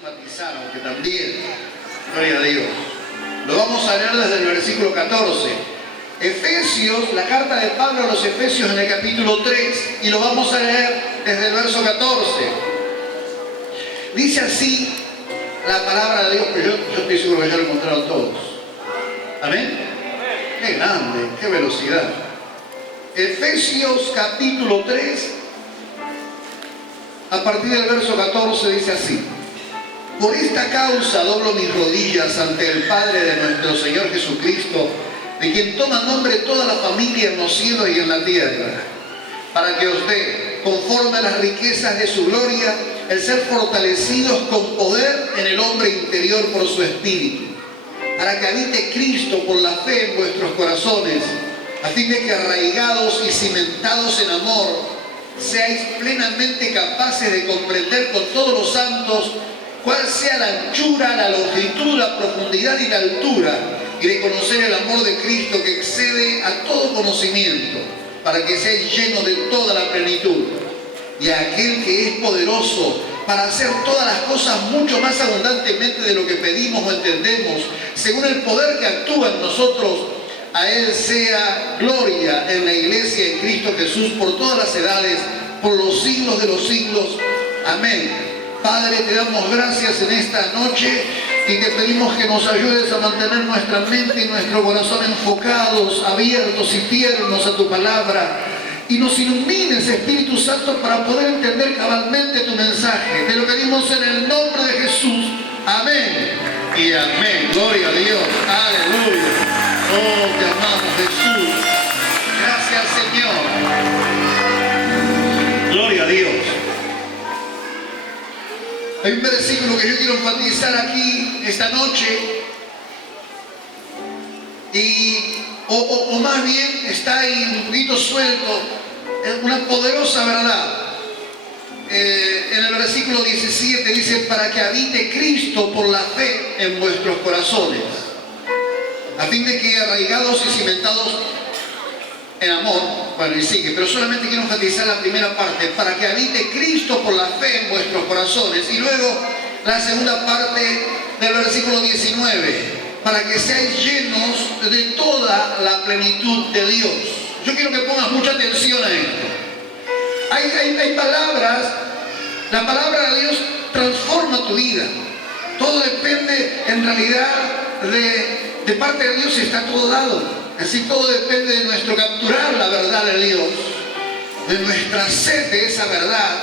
enfatizar, aunque también, gloria a Dios. Lo vamos a leer desde el versículo 14. Efesios, la carta de Pablo a los Efesios en el capítulo 3, y lo vamos a leer desde el verso 14. Dice así la palabra de Dios, que yo estoy seguro que ya lo encontraron todos. ¿Amén? ¡Qué grande! ¡Qué velocidad! Efesios capítulo 3, a partir del verso 14 dice así: por esta causa doblo mis rodillas ante el Padre de nuestro Señor Jesucristo, de quien toma nombre toda la familia en los cielos y en la tierra, para que os dé, conforme a las riquezas de su gloria, el ser fortalecidos con poder en el hombre interior por su Espíritu, para que habite Cristo por la fe en vuestros corazones, a fin de que arraigados y cimentados en amor, seáis plenamente capaces de comprender con todos los santos cuál sea la anchura, la longitud, la profundidad y la altura, y de conocer el amor de Cristo que excede a todo conocimiento, para que seáis llenos de toda la plenitud. Y a aquel que es poderoso para hacer todas las cosas mucho más abundantemente de lo que pedimos o entendemos, según el poder que actúa en nosotros, a Él sea gloria en la iglesia de Cristo Jesús por todas las edades, por los siglos de los siglos. Amén. Padre, te damos gracias en esta noche y te pedimos que nos ayudes a mantener nuestra mente y nuestro corazón enfocados, abiertos y tiernos a tu palabra. Y nos ilumines, Espíritu Santo, para poder entender cabalmente tu mensaje. Te lo pedimos en el nombre de Jesús. Amén y amén. Gloria a Dios. Aleluya. Oh, te amamos, Jesús. Gracias, Señor. Gloria a Dios. Hay un versículo que yo quiero enfatizar aquí esta noche. O más bien está ahí un poquito suelto, una poderosa verdad. En el versículo 17 dice: para que habite Cristo por la fe en vuestros corazones, a fin de que arraigados y cimentados en amor. Bueno, y sigue, pero solamente quiero enfatizar la primera parte: para que habite Cristo por la fe en vuestros corazones. Y luego la segunda parte del versículo 19: para que seáis llenos de toda la plenitud de Dios. Yo quiero que pongas mucha atención a esto. Hay palabras, la palabra de Dios transforma tu vida. Todo depende en realidad de parte de Dios, está todo dado. Así todo depende de nuestro capturar la verdad de Dios, de nuestra sed de esa verdad,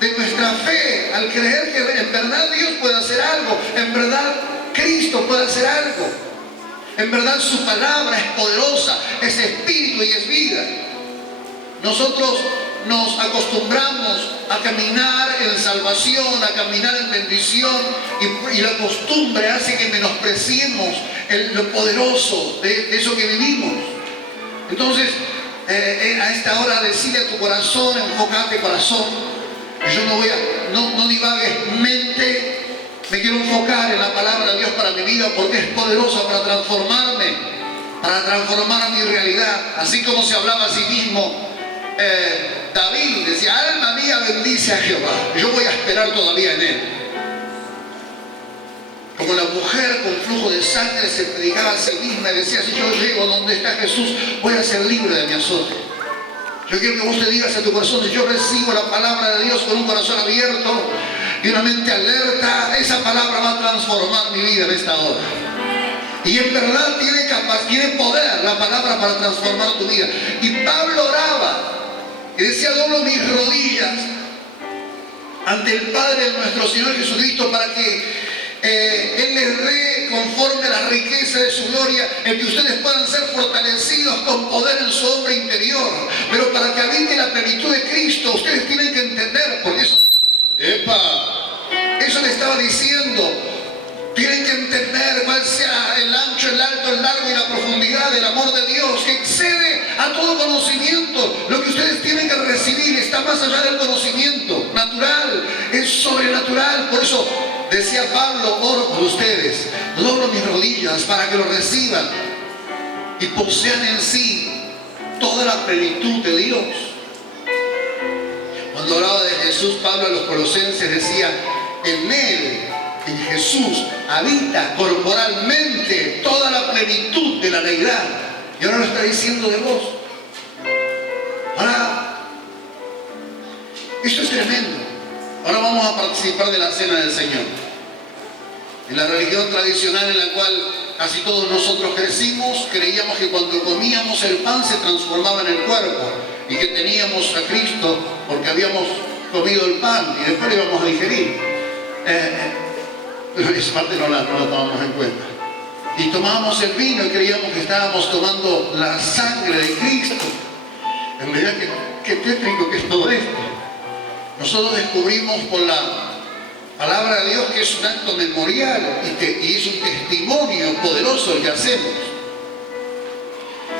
de nuestra fe al creer que en verdad Dios puede hacer algo, en verdad Cristo puede hacer algo, en verdad su palabra es poderosa, es espíritu y es vida. Nosotros nos acostumbramos a caminar en salvación, a caminar en bendición, y la costumbre hace que menospreciemos lo poderoso de eso que vivimos. Entonces, a esta hora decide a tu corazón, enfócate corazón. Yo no divagues mente. Me quiero enfocar en la palabra de Dios para mi vida, porque es poderosa para transformarme, para transformar mi realidad. Así como se hablaba a sí mismo, David decía: alma mía, bendice a Jehová. Yo voy a esperar todavía en Él. Como la mujer con flujo de sangre se predicaba a sí misma y decía: si yo llego donde está Jesús, voy a ser libre de mi azote. Yo quiero que vos te digas a tu corazón: si yo recibo la palabra de Dios con un corazón abierto y una mente alerta, esa palabra va a transformar mi vida en esta hora. Y en verdad tiene poder la palabra para transformar tu vida. Y Pablo oraba y decía: doblo mis rodillas ante el Padre de nuestro Señor Jesucristo, para que Él les dé, conforme a la riqueza de su gloria, el que ustedes puedan ser fortalecidos con poder en su hombre interior. Pero para que habite la plenitud de Cristo, ustedes tienen que entender, porque eso le estaba diciendo. Tienen que entender cuál sea el ancho, el alto, el largo y la profundidad del amor de Dios, que excede a todo conocimiento. Lo que ustedes tienen que recibir está más allá del conocimiento natural, es sobrenatural. Por eso decía Pablo: oro por ustedes, doblo mis rodillas para que lo reciban y posean en sí toda la plenitud de Dios. Cuando hablaba de Jesús, Pablo a los colosenses decía: en Él, en Jesús, habita corporalmente toda la plenitud de la deidad. Y ahora lo está diciendo de vos. Ahora, esto es tremendo. Ahora vamos a participar de la cena del Señor. En la religión tradicional en la cual casi todos nosotros crecimos, creíamos que cuando comíamos el pan se transformaba en el cuerpo y que teníamos a Cristo porque habíamos comido el pan y después lo íbamos a digerir. Esa parte no la tomamos en cuenta. Y tomábamos el vino y creíamos que estábamos tomando la sangre de Cristo. En realidad, qué tétrico que es todo esto. Nosotros descubrimos por la palabra de Dios que es un acto memorial y es un testimonio poderoso el que hacemos.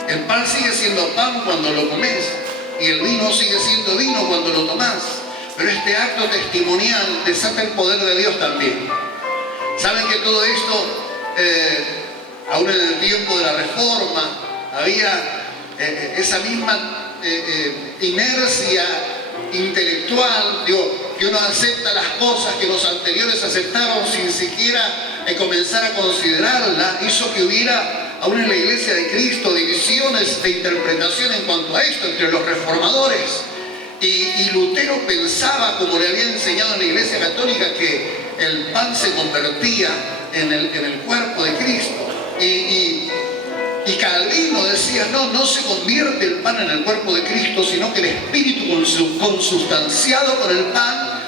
El pan sigue siendo pan cuando lo comes y el vino sigue siendo vino cuando lo tomás. Pero este acto testimonial desata el poder de Dios también. Saben que todo esto, aún en el tiempo de la Reforma, había esa misma inercia intelectual, que uno acepta las cosas que los anteriores aceptaron sin siquiera comenzar a considerarlas. Hizo que hubiera, aún en la Iglesia de Cristo, divisiones de interpretación en cuanto a esto entre los reformadores. Y Lutero pensaba, como le había enseñado en la Iglesia Católica, que el pan se convertía en el cuerpo de Cristo. Y Calvino decía, no se convierte el pan en el cuerpo de Cristo, sino que el Espíritu consustanciado con el pan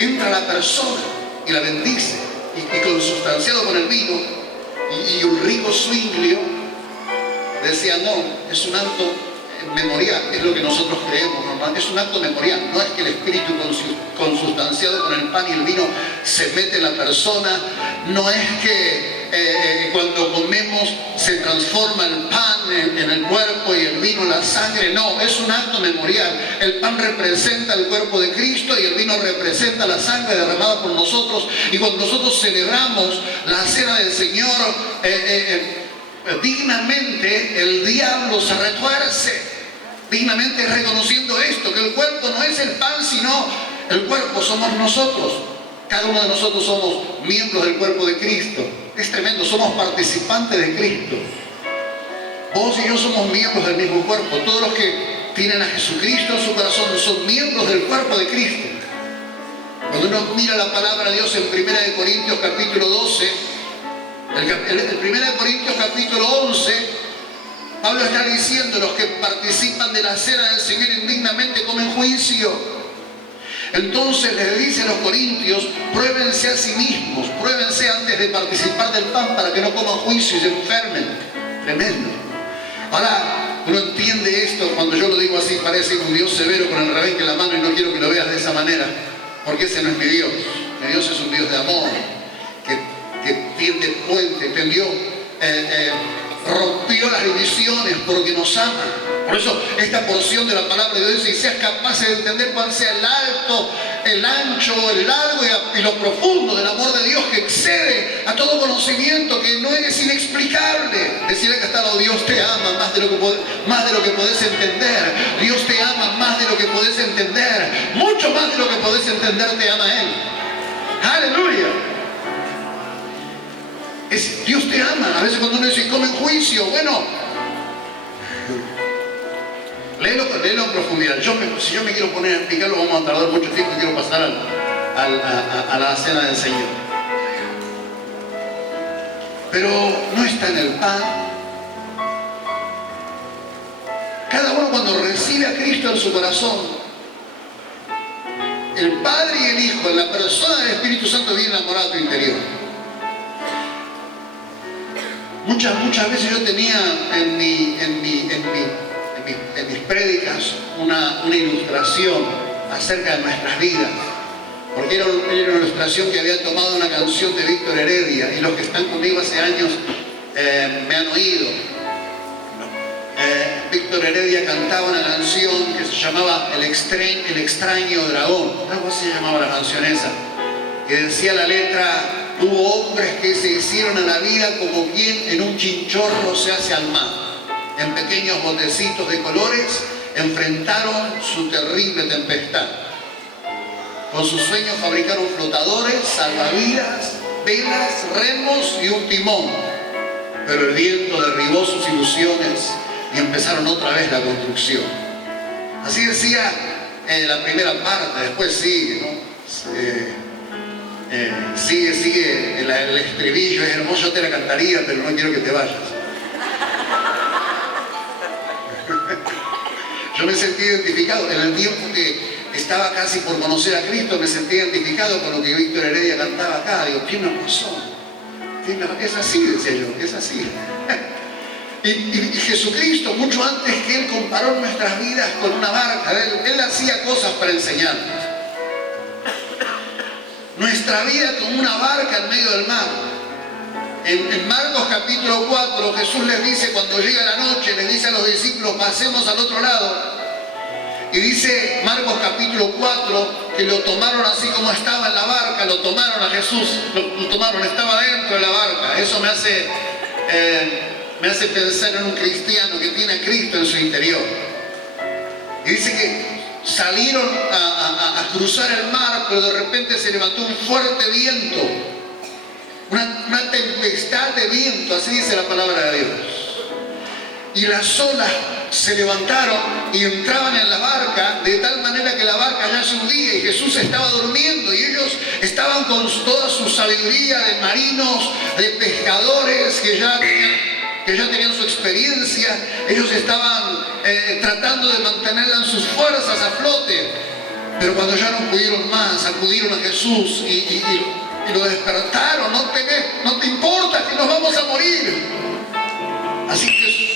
entra a la persona y la bendice. Y consustanciado con el vino. Y Ulrico Zwinglio decía, no, es un acto memorial, es lo que nosotros creemos, ¿no? Es un acto memorial, no es que el Espíritu consustanciado con el pan y el vino se mete en la persona, no es que cuando comemos se transforma el pan en el cuerpo y el vino en la sangre, no, es un acto memorial. El pan representa el cuerpo de Cristo y el vino representa la sangre derramada por nosotros, y cuando nosotros celebramos la cena del Señor, dignamente el diablo se retuerce, dignamente reconociendo esto, que el cuerpo no es el pan, sino el cuerpo somos nosotros. Cada uno de nosotros somos miembros del cuerpo de Cristo. Es tremendo, somos participantes de Cristo. Vos y yo somos miembros del mismo cuerpo. Todos los que tienen a Jesucristo en su corazón son miembros del cuerpo de Cristo. Cuando uno mira la palabra de Dios en 1 Corintios capítulo 12, el 1 Corintios capítulo 11, Pablo está diciendo, los que participan de la cena del Señor indignamente comen juicio. Entonces les dice a los corintios, pruébense a sí mismos, pruébense antes de participar del pan para que no coman juicio y se enfermen. Tremendo. Ahora, uno entiende esto, cuando yo lo digo así parece un Dios severo con el rebenque en la mano, y no quiero que lo veas de esa manera, porque ese no es mi Dios. Mi Dios es un Dios de amor, que tiende puente, tendió, rompió las divisiones porque nos ama. Por eso esta porción de la palabra de Dios dice, y seas capaces de entender cuál sea el alto, el ancho, el largo y lo profundo del amor de Dios, que excede a todo conocimiento, que no es inexplicable. Decirle que hasta lo, Dios te ama más de lo que podés entender. Dios te ama más de lo que podés entender. Mucho más de lo que podés entender te ama Él. Aleluya. Dios te ama. A veces cuando uno dice comen juicio, bueno, léelo en profundidad. Si yo me quiero poner a explicarlo, vamos a tardar mucho tiempo y quiero pasar a la cena del Señor. Pero no está en el pan. Cada uno cuando recibe a Cristo en su corazón, el Padre y el Hijo, en la persona del Espíritu Santo, viene enamorado a tu interior. Muchas veces yo tenía en mis prédicas una ilustración acerca de nuestras vidas, porque era una ilustración que había tomado una canción de Víctor Heredia, y los que están conmigo hace años me han oído. Víctor Heredia cantaba una canción que se llamaba El extraño dragón, algo así se llamaba la canción esa, que decía la letra: hubo hombres que se hicieron a la vida como quien en un chinchorro se hace al mar. En pequeños botecitos de colores enfrentaron su terrible tempestad. Con sus sueños fabricaron flotadores salvavidas, velas, remos y un timón. Pero el viento derribó sus ilusiones y empezaron otra vez la construcción. Así decía la primera parte, después sigue, ¿no? Sigue el estribillo, es hermoso, yo te la cantaría, pero no quiero que te vayas. Yo me sentí identificado en el tiempo que estaba casi por conocer a Cristo, me sentí identificado con lo que Víctor Heredia cantaba acá. Digo, tiene razón. Es así, decía yo, es así. Y Jesucristo, mucho antes que Él, comparó nuestras vidas con una barca. Él hacía cosas para enseñarnos. Nuestra vida como una barca en medio del mar. En Marcos capítulo 4, Jesús les dice, cuando llega la noche, les dice a los discípulos, pasemos al otro lado. Y dice Marcos capítulo 4, que lo tomaron así como estaba en la barca, lo tomaron a Jesús, lo tomaron, estaba dentro de la barca. Eso me hace pensar en un cristiano que tiene a Cristo en su interior. Y dice que salieron a cruzar el mar, pero de repente se levantó un fuerte viento, una tempestad de viento, así dice la palabra de Dios. Y las olas se levantaron y entraban en la barca, de tal manera que la barca ya se hundía y Jesús estaba durmiendo, y ellos estaban con toda su sabiduría de marinos, de pescadores que ya tenían su experiencia. Ellos estaban tratando de mantenerla en sus fuerzas a flote, pero cuando ya no pudieron más, acudieron a Jesús y lo despertaron. No te importa que nos vamos a morir. Así que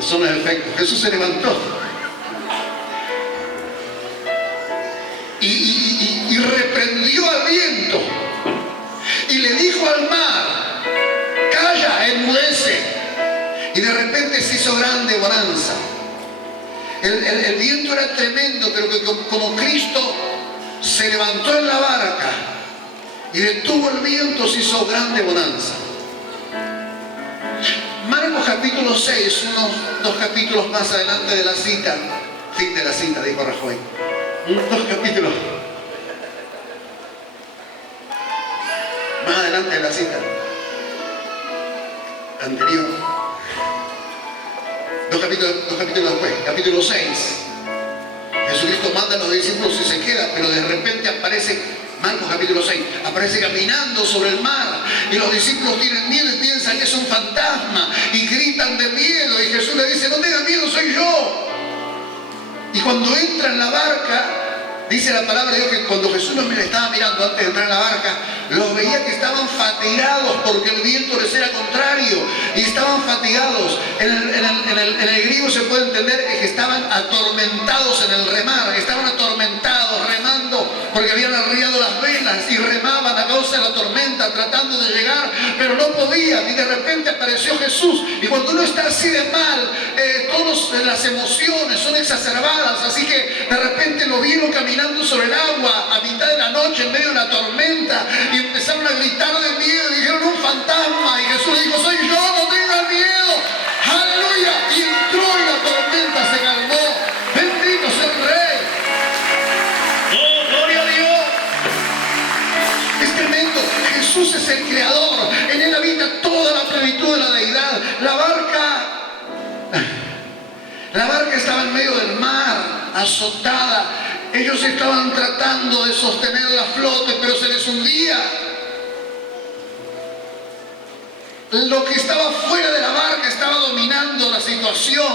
son los efectos. Jesús se levantó y reprendió al viento y le dijo al mar, calla, enmudece. Y de repente se hizo grande bonanza. El viento era tremendo, pero que como Cristo se levantó en la barca y detuvo el viento, se hizo grande bonanza. Marcos capítulo 6, unos 2 capítulos más adelante de la cita, fin de la cita, dijo Rajoy. 2 capítulos más adelante de la cita anterior. 2 capítulos después, capítulo 6. Jesucristo manda a los discípulos y se queda, pero de repente aparece, Marcos capítulo 6, aparece caminando sobre el mar y los discípulos tienen miedo y piensan que es un fantasma y gritan de miedo, y Jesús le dice, no tengan miedo, soy yo. Y cuando entra en la barca, dice la palabra de Dios que cuando Jesús los estaba mirando antes de entrar en la barca, los veía que estaban fatigados porque el viento les era contrario y estaban fatigados. En el griego se puede entender que estaban atormentados en el remar, estaban atormentados remando porque habían arriado las velas y remaban a causa de la tormenta tratando de llegar, pero no podían. Y de repente apareció Jesús, y cuando uno está así de mal, todas las emociones son exacerbadas, así que de repente lo vieron caminando sobre el agua a mitad de la noche en medio de la tormenta y empezaron a gritar de miedo y dijeron, un fantasma. Y Jesús le dijo, soy yo, no tengan miedo. Aleluya. Y entró y la tormenta se calmó. Bendito sea el Rey. Oh, gloria a Dios. Es tremendo. Jesús es el creador. En él habita toda la plenitud de la deidad. La barca estaba en medio del mar, azotada. Ellos estaban tratando de sostenerla a flote, pero se les hundía. Lo que estaba fuera de la barca estaba dominando la situación.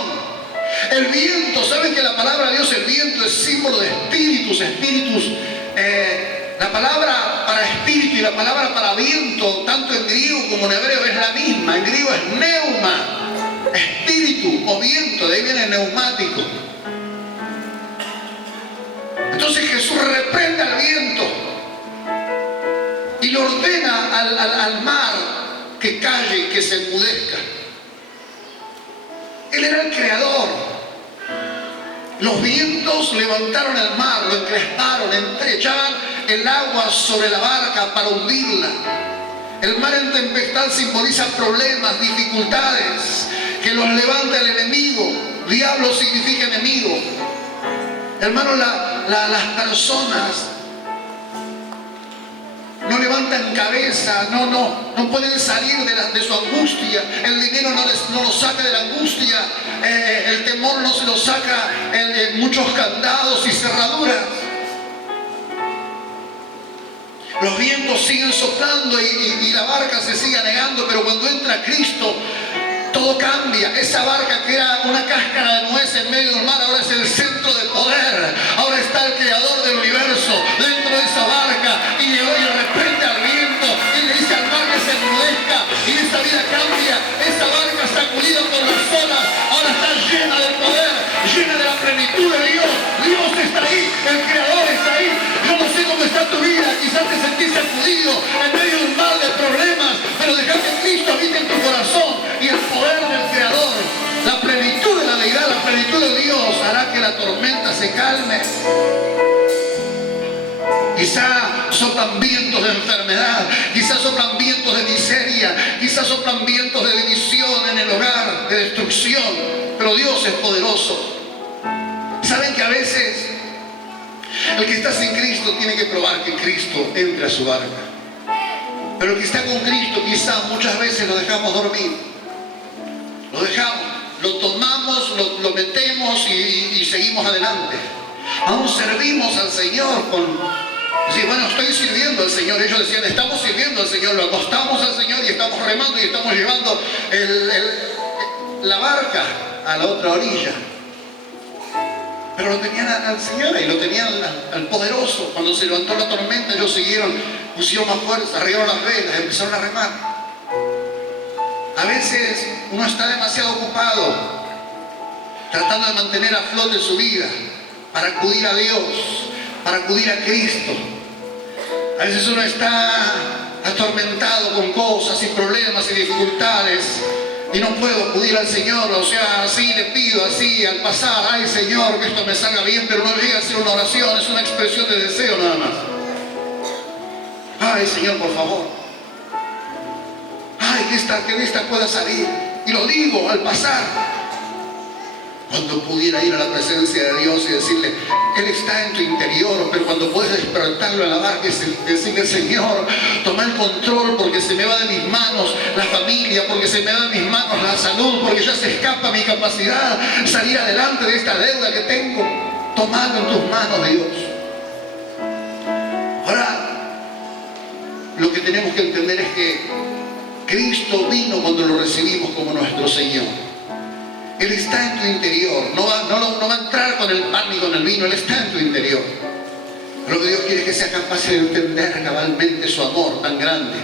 El viento, ¿saben que la palabra de Dios, el viento, es símbolo de espíritus? La palabra para espíritu y la palabra para viento, tanto en griego como en hebreo, es la misma. En griego es neuma, espíritu o viento, de ahí viene neumático. Entonces Jesús reprende al viento y le ordena al mar que calle, que se enmudezca. Él era el creador. Los vientos levantaron el mar, lo encresparon, echaban el agua sobre la barca para hundirla. El mar en tempestad simboliza problemas, dificultades, que los levanta el enemigo. Diablo significa enemigo. Hermanos, las personas levantan cabeza, no pueden salir de su angustia. El dinero no los saca de la angustia, el temor no se los saca en muchos candados y cerraduras. Los vientos siguen soplando y la barca se sigue anegando, pero cuando entra Cristo, todo cambia. Esa barca que era una cáscara de nuez en medio del mar, ahora es el centro de poder. Ahora está el creador del universo dentro de esa barca y le reprende al viento y le dice al mar que se enmudezca, y esa vida cambia. Esa barca sacudida por las olas ahora está llena del poder, llena de la plenitud de Dios. Dios está ahí, el creador está ahí. Yo no sé cómo está tu vida, quizás te sentís sacudido en medio de un mar de problemas, pero deja que Cristo habite en tu corazón y el poder del creador, la plenitud de la deidad, la plenitud de Dios hará que la tormenta se calme. Quizá soplan vientos de enfermedad, quizás soplan vientos de miseria, quizás soplan vientos de división en el hogar, de destrucción, pero Dios es poderoso. ¿Saben que a veces el que está sin Cristo tiene que probar que Cristo entre a su barca? Pero el que está con Cristo quizá muchas veces lo dejamos dormir. Lo dejamos, lo tomamos, lo metemos y seguimos adelante. Aún servimos al Señor con... Sí, bueno, estoy sirviendo al Señor. Ellos decían, estamos sirviendo al Señor, lo acostamos al Señor y estamos remando y estamos llevando la barca a la otra orilla. Pero lo tenían al Señor y lo tenían al poderoso. Cuando se levantó la tormenta, ellos siguieron, pusieron más fuerza, arriaron las velas, empezaron a remar. A veces uno está demasiado ocupado tratando de mantener a flote su vida para acudir a Dios, para acudir a Cristo. A veces uno está atormentado con cosas y problemas y dificultades y no puedo acudir al Señor. O sea, así le pido, así al pasar, ay Señor, que esto me salga bien, pero no llega a ser una oración, es una expresión de deseo nada más. Ay Señor, por favor, ay, que de esta pueda salir. Y lo digo al pasar. Cuando pudiera ir a la presencia de Dios y decirle, Él está en tu interior, pero cuando puedes despertarlo a la barca y decirle, Señor, toma el control porque se me va de mis manos la familia, porque se me va de mis manos la salud, porque ya se escapa mi capacidad salir adelante de esta deuda que tengo. Tomalo en tus manos, Dios. Ahora, lo que tenemos que entender es que Cristo vino cuando lo recibimos como nuestro Señor. Él está en tu interior, no va a entrar con el pan ni con el vino, Él está en tu interior. Lo que Dios quiere es que sea capaz de entender cabalmente su amor tan grande.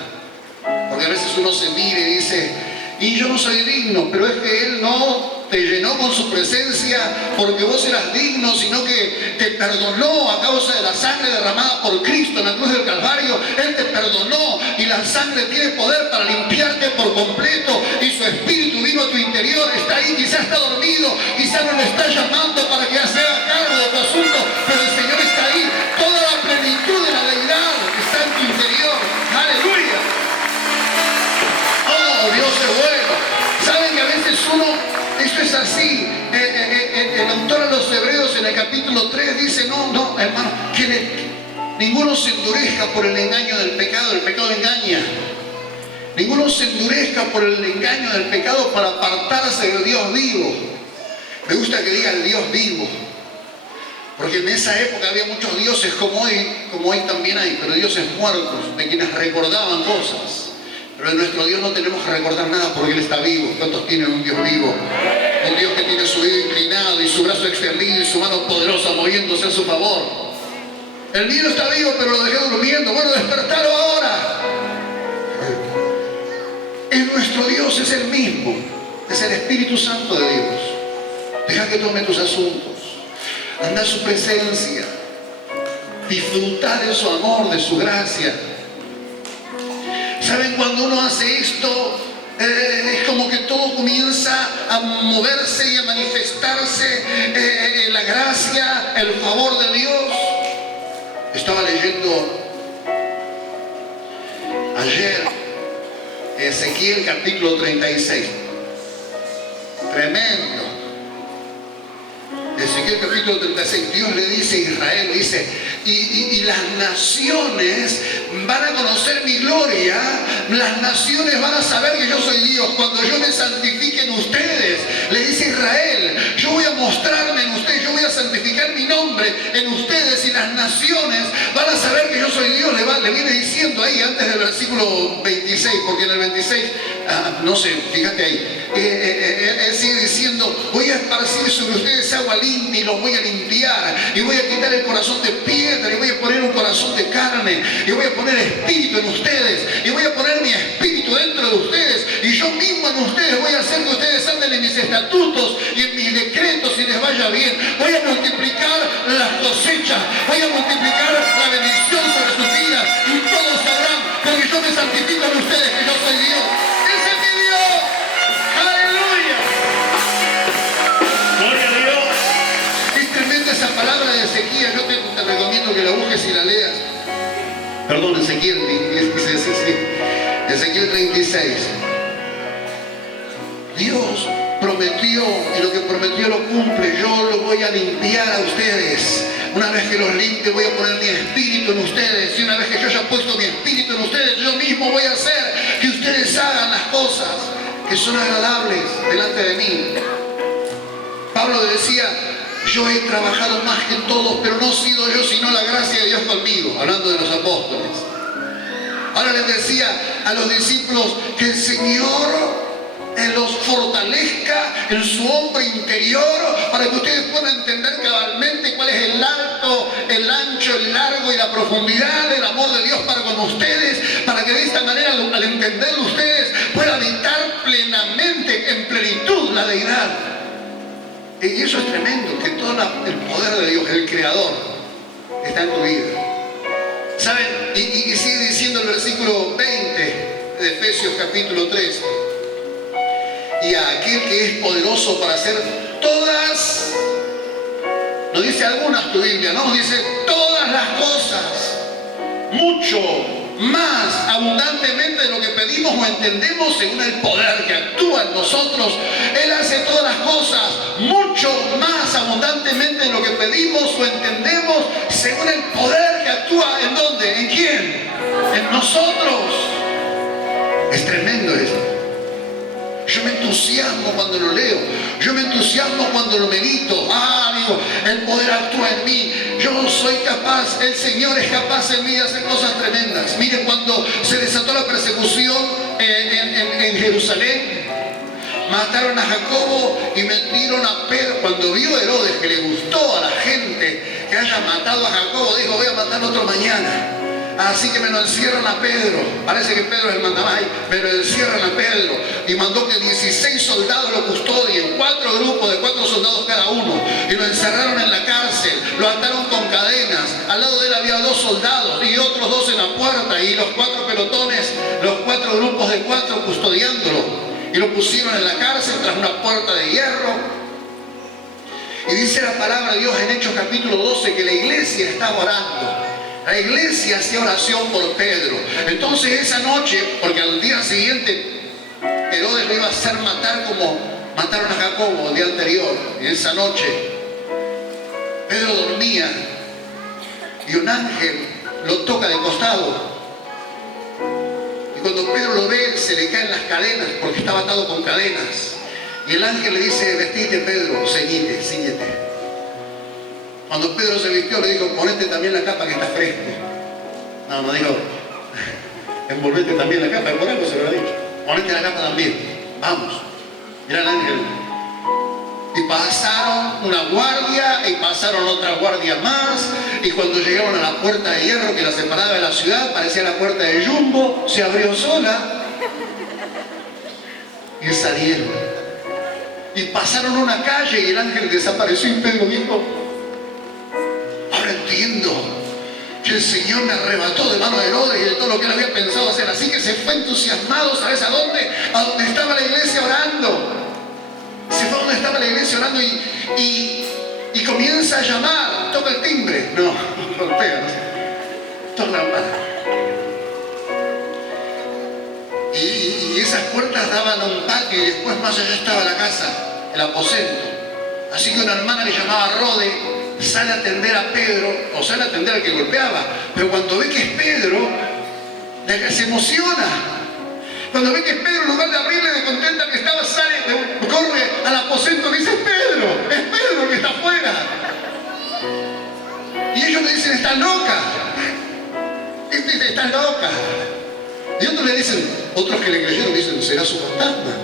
Porque a veces uno se mira y dice, y yo no soy digno, pero es que Él no te llenó con su presencia porque vos eras digno, sino que te perdonó a causa de la sangre derramada por Cristo en la cruz del Calvario. Él te perdonó y la sangre tiene poder para limpiarte por completo y su espíritu vino a tu interior, está ahí, quizás está dormido, quizás no le está llamando para que se haga cargo de tu asunto, pero el Señor está ahí. Toda la plenitud de la deidad está en tu interior. ¡Aleluya! ¡Oh, Dios es bueno! ¿Saben que a veces esto es así? El autor a los Hebreos en el capítulo 3 dice, no, hermano, que ninguno se endurezca por el engaño del pecado. El pecado engaña. Ninguno se endurezca por el engaño del pecado para apartarse del Dios vivo. Me gusta que diga el Dios vivo, porque en esa época había muchos dioses como hoy también hay, pero dioses muertos, de quienes recordaban cosas. Pero en nuestro Dios no tenemos que recordar nada porque Él está vivo. ¿Cuántos tienen un Dios vivo? Un Dios que tiene su dedo inclinado y su brazo extendido y su mano poderosa moviéndose a su favor. El mío está vivo, pero lo dejé durmiendo. Bueno, despertalo ahora. Nuestro Dios es el mismo. Es el Espíritu Santo de Dios. Deja que tome tus asuntos. Anda a su presencia. Disfruta de su amor, de su gracia. ¿Saben? Cuando uno hace esto, es como que todo comienza a moverse y a manifestarse la gracia, el favor de Dios. Estaba leyendo ayer Ezequiel capítulo 36. Tremendo. Ezequiel capítulo 36. Dios le dice a Israel, dice, y las naciones van a conocer mi gloria, las naciones van a saber que yo soy Dios cuando yo me santifique en ustedes. Le dice Israel, yo voy a mostrarme en ustedes, yo voy a santificar mi nombre en ustedes y las naciones van a saber que yo soy Dios. Le viene diciendo ahí antes del versículo 26, porque en el 26, no sé, fíjate ahí, él sigue diciendo, voy a esparcir sobre ustedes agua limpia y los voy a limpiar, y voy a quitar el corazón de piedra y voy a poner un corazón de carne, y voy a poner espíritu en ustedes, y voy a poner mi espíritu dentro de ustedes, y yo mismo en ustedes voy a hacer que ustedes anden en mis estatutos y en mis decretos y les vaya bien. Voy a multiplicar las cosechas, voy a multiplicar la bendición sobre sus vidas, y todos sabrán, porque yo me santifico en ustedes, que yo soy Dios. ¡Ese es mi Dios! ¡Aleluya! Gloria a Dios. Es tremenda esa palabra de Ezequiel. Yo te recomiendo que la busques y la leas. Perdón, Ezequiel 36. Dios prometió, y lo que prometió lo cumple. Yo lo voy a limpiar a ustedes. Una vez que los limpie, voy a poner mi espíritu en ustedes. Y una vez que yo haya puesto mi espíritu en ustedes, yo mismo voy a hacer que ustedes hagan las cosas que son agradables delante de mí. Pablo decía, yo he trabajado más que todos, pero no he sido yo, sino la gracia de Dios conmigo, hablando de los apóstoles. Ahora les decía a los discípulos que el Señor los fortalezca en su hombre interior para que ustedes puedan entender cabalmente cuál es el alto, el ancho, el largo y la profundidad del amor de Dios para con ustedes, para que de esta manera, al entenderlo ustedes, puedan habitar plenamente, en plenitud, la deidad. Y eso es tremendo, que todo el poder de Dios, el Creador, está en tu vida. ¿Saben? Y sigue diciendo el versículo 20 de Efesios capítulo 3. Y a aquel que es poderoso para hacer todas, no dice algunas tu Biblia, no, dice todas las cosas, mucho más abundantemente de lo que pedimos o entendemos, según el poder que actúa en nosotros. Él hace todas las cosas mucho más abundantemente de lo que pedimos o entendemos, según el poder que actúa ¿en dónde? ¿En quién? En nosotros. Es tremendo esto. Yo me entusiasmo cuando lo leo, yo me entusiasmo cuando lo medito. Digo, el poder actúa en mí, yo soy capaz, el Señor es capaz en mí de hacer cosas tremendas. Miren, cuando se desató la persecución en Jerusalén, mataron a Jacobo y metieron a Pedro. Cuando vio Herodes que le gustó a la gente que haya matado a Jacobo, dijo, voy a matar otro mañana. Así que me lo encierran a Pedro. Parece que Pedro es el mandamás, pero encierran a Pedro. Y mandó que 16 soldados lo custodien, 4 grupos de 4 soldados cada uno. Y lo encerraron en la cárcel, lo ataron con cadenas. Al lado de él había 2 soldados y otros 2 en la puerta. Y los 4 pelotones, los 4 grupos de 4 custodiándolo. Y lo pusieron en la cárcel tras una puerta de hierro. Y dice la palabra de Dios en Hechos capítulo 12 que la iglesia estaba orando. La iglesia hacía oración por Pedro. Entonces esa noche, porque al día siguiente Herodes lo iba a hacer matar como mataron a Jacobo el día anterior. Y esa noche Pedro dormía y un ángel lo toca de costado. Y cuando Pedro lo ve, se le caen las cadenas porque estaba atado con cadenas. Y el ángel le dice, vestite Pedro, ceñite, ciñete. Cuando Pedro se vistió, le dijo, ponete también la capa que está fresco. No dijo, envolvete también la capa, por algo se lo ha dicho. Ponete la capa también, vamos. Mira el ángel. Y pasaron una guardia, y pasaron otra guardia más, y cuando llegaron a la puerta de hierro que la separaba de la ciudad, parecía la puerta de Jumbo, se abrió sola, y salieron. Y pasaron una calle, y el ángel desapareció, y Pedro dijo, ahora entiendo que el Señor me arrebató de mano de Herodes y de todo lo que él había pensado hacer. Así que se fue entusiasmado, ¿sabes a dónde? A donde estaba la iglesia orando. Se fue a donde estaba la iglesia orando y comienza a llamar. Toca el timbre. No, golpea, no sé. Toca la campana. Y esas puertas daban a un patio y después más allá estaba la casa, el aposento. Así que una hermana que llamaba Rode sale a atender a Pedro, o sale a atender al que golpeaba, pero cuando ve que es Pedro, se emociona. Cuando ve que Pedro, en lugar de abrirle de contenta que estaba, sale, corre al aposento y dice, es Pedro que está afuera. Y ellos le dicen, estás loca. Estás loca. Y otros le dicen, otros que le creyeron dicen, será su fantasma,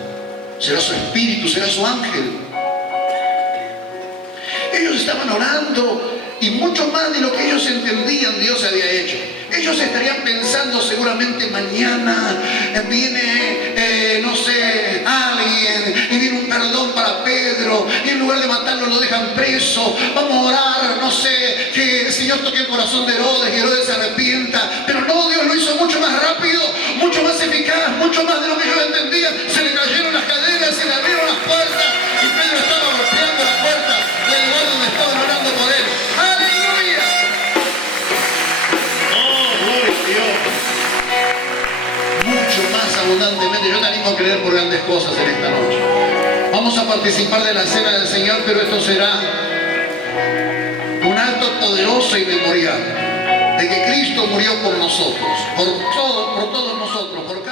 será su espíritu, será su ángel. Ellos estaban orando y mucho más de lo que ellos entendían Dios había hecho. Ellos estarían pensando seguramente mañana viene, no sé, alguien y viene un perdón para Pedro y en lugar de matarlo lo dejan preso. Vamos a orar, no sé, que el Señor toque el corazón de Herodes y Herodes se arrepienta. Pero no, Dios lo hizo mucho más rápido, mucho más eficaz, mucho más de lo que ellos entendían. Se le cayeron las cadenas, se le abrieron las puertas y Pedro estaba golpeando la puerta del lugar donde estaban orando por él. ¡Aleluya! Mucho más abundantemente. Yo te animo a creer por grandes cosas en esta noche. Vamos a participar de la cena del Señor, pero esto será un acto poderoso y memorial de que Cristo murió por nosotros, por todos nosotros, por